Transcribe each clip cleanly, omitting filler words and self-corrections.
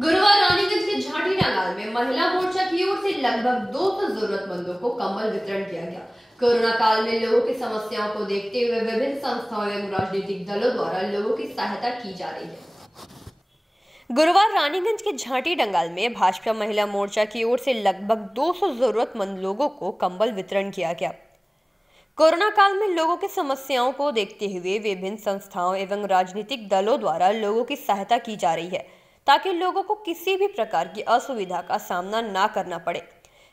गुरुवार रानीगंज के झाटी नागाल में महिला मोर्चा की ओर से लगभग 200 जरूरतमंदों को कंबल वितरण किया गया। कोरोना काल में लोगों की समस्याओं को देखते हुए विभिन्न संस्थाओं एवं राजनीतिक दलों द्वारा लोगों की सहायता की जा रही है। गुरुवार रानीगंज के झाटी डंगाल में भाजपा महिला मोर्चा की ओर से लगभग 200 जरूरतमंद लोगों को कंबल वितरण किया गया। कोरोना काल में लोगों की समस्याओं को देखते हुए विभिन्न संस्थाओं एवं राजनीतिक दलों द्वारा लोगों की सहायता की जा रही है ताकि लोगों को किसी भी प्रकार की असुविधा का सामना ना करना पड़े।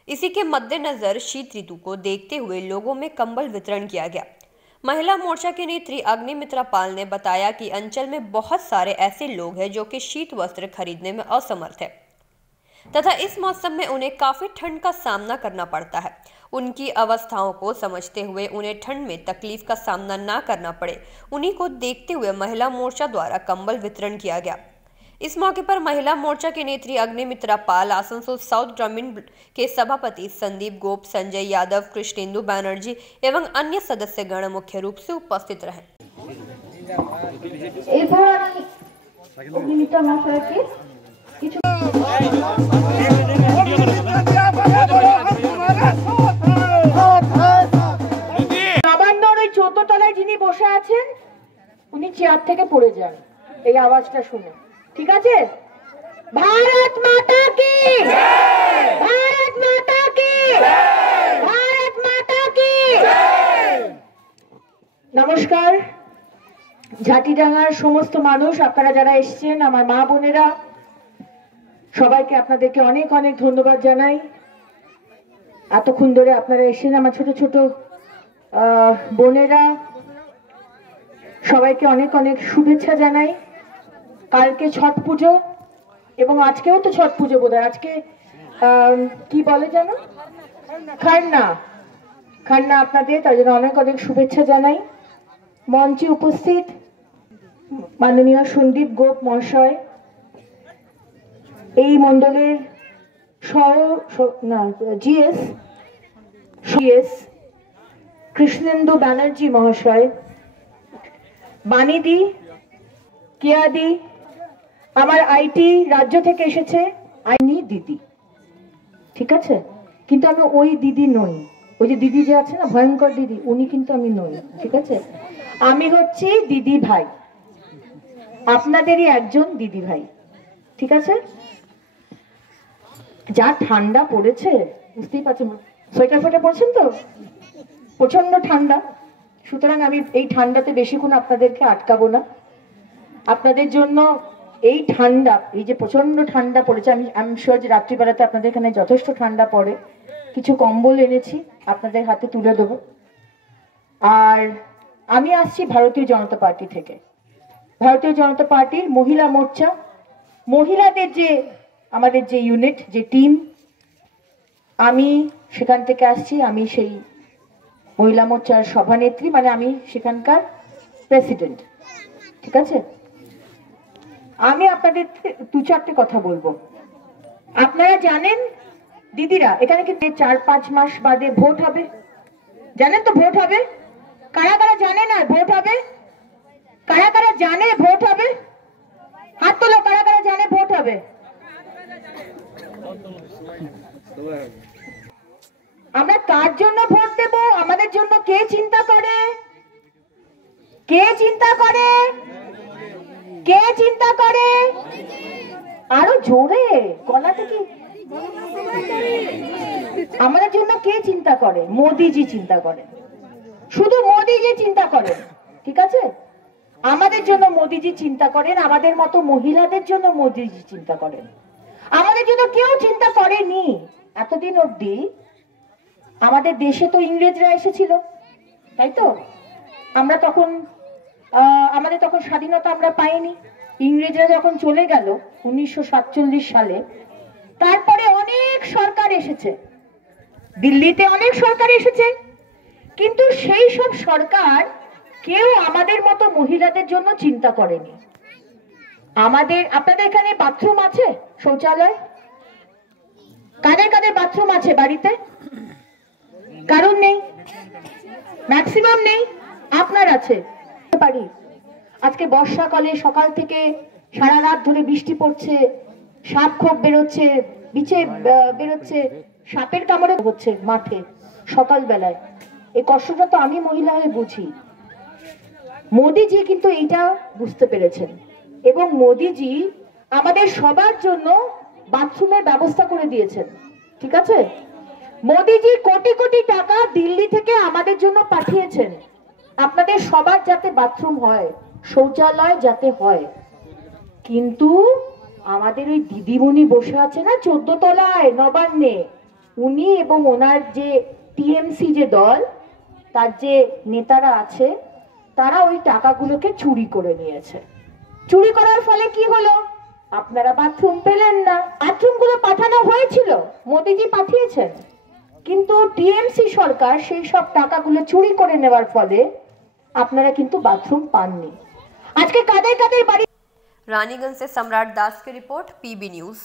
इसी के मद्देनजर शीत ऋतु को देखते हुए लोगों में कंबल वितरण किया गया। महिला मोर्चा के नेत्री अग्निमित्रा पाल ने बताया कि अंचल में बहुत सारे ऐसे लोग हैं जो कि शीत वस्त्र खरीदने में असमर्थ है तथा इस मौसम में उन्हें काफी ठंड का सामना करना पड़ता है। उनकी अवस्थाओं को समझते हुए उन्हें ठंड में तकलीफ का सामना ना करना पड़े, उन्हीं को देखते हुए महिला मोर्चा द्वारा कंबल वितरण किया गया। इस मौके पर महिला मोर्चा के नेत्री अग्निमित्रा पाल, आसनसोल साउथ ग्रामीण के सभापति संदीप गोप, संजय यादव, कृष्णेंदु बैनर्जी एवं अन्य सदस्यगण मुख्य रूप से उपस्थित रहे। যিনি বসে আছেন উনি চেয়ার থেকে পড়ে যান, এই আওয়াজটা শুনে, ঠিক আছে? ভারত মাতা কি জয়, ভারত মাতা কি জয়, ভারত মাতা কি জয়। নমস্কার, ঝাটিডাঙ্গার সমস্ত মানুষ, আপনারা যারা এসেছেন, আমার মা বোনেরা, সবাইকে আপনাদেরকে অনেক অনেক ধন্যবাদ জানাই। এতক্ষণ ধরে আপনারা এসেছেন, আমার ছোট ছোট বোনেরা, সবাইকে অনেক অনেক শুভেচ্ছা জানাই। কালকে ছট পুজো এবং আজকেও তো ছট পুজো, বোধহয় আজকে কি বলে জানো, খান্না, খান্না আপনাদের, তার জন্য অনেক অনেক শুভেচ্ছা জানাই। মঞ্চে উপস্থিত মাননীয় সন্দীপ গোপ মহাশয়, এই মন্ডলের জিএস কৃষ্ণেন্দু ব্যানার্জি মহাশয়, বাণীদি, কেয়াদি, আমার আইটি রাজ্য থেকে এসেছে আইনি দিদি, ঠিক আছে? কিন্তু আমি ওই দিদি নই, ওই যে দিদি যে আছে না ভয়ঙ্কর দিদি, উনি কিন্তু আমি নই, ঠিক আছে? আমি হচ্ছি দিদি ভাই, আপনাদেরই একজন দিদি ভাই, ঠিক আছে? যা ঠান্ডা পড়েছে বুঝতেই পারছেন, সোয়েটার ফোটা পড়ছেন তো, প্রচন্ড ঠান্ডা। সুতরাং আমি এই ঠান্ডাতে বেশিক্ষণ আপনাদেরকে আটকাবো না। আপনাদের জন্য এই ঠান্ডা, এই যে প্রচন্ড ঠান্ডা পড়েছে, আমি শিওর যে রাত্রিবেলাতে আপনাদের এখানে যথেষ্ট ঠান্ডা পড়ে, কিছু কম্বল এনেছি আপনাদের হাতে তুলে দেবো। আর আমি আসছি ভারতীয় জনতা পার্টি থেকে, ভারতীয় জনতা পার্টির মহিলা মোর্চা, মহিলাদের যে আমাদের যে ইউনিট, যে টিম, আমি সেখান থেকে আসছি। আমি সেই মহিলা মোর্চার সভানেত্রী, মানে আমি সেখানকার প্রেসিডেন্ট, ঠিক আছে? আমি আপনাদের দু চারটে কথা বলবো। আপনারা জানেন দিদিরা, এখানে কিন্তু 4-5 মাস বাদে ভোট হবে, জানেন তো? ভোট হবে, কারা কারা জানে না ভোট হবে? কারা কারা জানে ভোট হবে? হাত তোলো, কারা কারা জানে ভোট হবে? আমরা কার জন্য ভোট দেব? আমাদের জন্য কে চিন্তা করে? কে চিন্তা করে? কে চিন্তা করে? আরো জোরে গলাটা কি? আমাদের জন্য কে চিন্তা করে? মোদিজি চিন্তা করে, শুধু মোদিজি চিন্তা করেন, ঠিক আছে? আমাদের জন্য মোদিজি চিন্তা করেন, আমাদের মতো মহিলাদের জন্য মোদিজি চিন্তা করেন। আমাদের জন্য কেউ চিন্তা করেনি এতদিন অব্দি। আমাদের দেশে তো ইংরেজরা এসেছিল, তাই তো? আমরা তখন আমাদের তখন স্বাধীনতা আমরা পাইনি। ইংরেজরা যখন চলে গেল 1947 সালে, তারপরে অনেক সরকার এসেছে, দিল্লিতে অনেক সরকার এসেছে, কিন্তু সেই সব সরকার কেউ আমাদের মতো মহিলাদের জন্য চিন্তা করেনি। আপনাদের এখানে বাথরুম আছে, শৌচালয়? কাদের কাদের বাথরুম আছে বাড়িতে? কারণ নেই, ম্যাক্সিমাম নেই, আপনার আছে। আজকে বর্ষাকালে সকাল থেকে সারা রাত ধরে বৃষ্টি পড়ছে, সাপ খোপ বেরোচ্ছে, বিছে বেরোচ্ছে, সাপের কামড়ে হচ্ছে মাঠে সকালবেলায়। এই কষ্টটা তো আমি মহিলা হয়ে বুঝি। মোদিজি কিন্তু এইটা বুঝতে পেরেছেন এবং মোদিজি আমাদের সবার জন্য বাথরুমের ব্যবস্থা করে দিয়েছেন। ঠিক আছে, মোদিজি কোটি কোটি টাকা দিল্লি থেকে আমাদের জন্য পাঠিয়েছেন আপনাদের সবার যাতে বাথরুম হয়, শৌচালয় যাতে হয়। কিন্তু আমাদের ওই দিদিমণি বসে আছে না 14 তলায় নবান্নে, উনি এবং ওনার যে টিএমসি যে দল, তার যে নেতারা আছে, তারা ওই টাকাগুলোকে চুরি করে নিয়েছে। চুরি করার ফলে কি হলো? আপনারা বাথরুম পেলেন না। বাথরুমগুলো পাঠানো হয়েছিল, মোদিজি পাঠিয়েছেন, কিন্তু টিএমসি সরকার সেই সব টাকাগুলো চুরি করে নেওয়ার ফলে আপনারা কিন্তু বাথরুম পাননি। আজকে কাদের কাদের বাড়ি। रानीगंज से सम्राट दास की रिपोर्ट, पीबी न्यूज।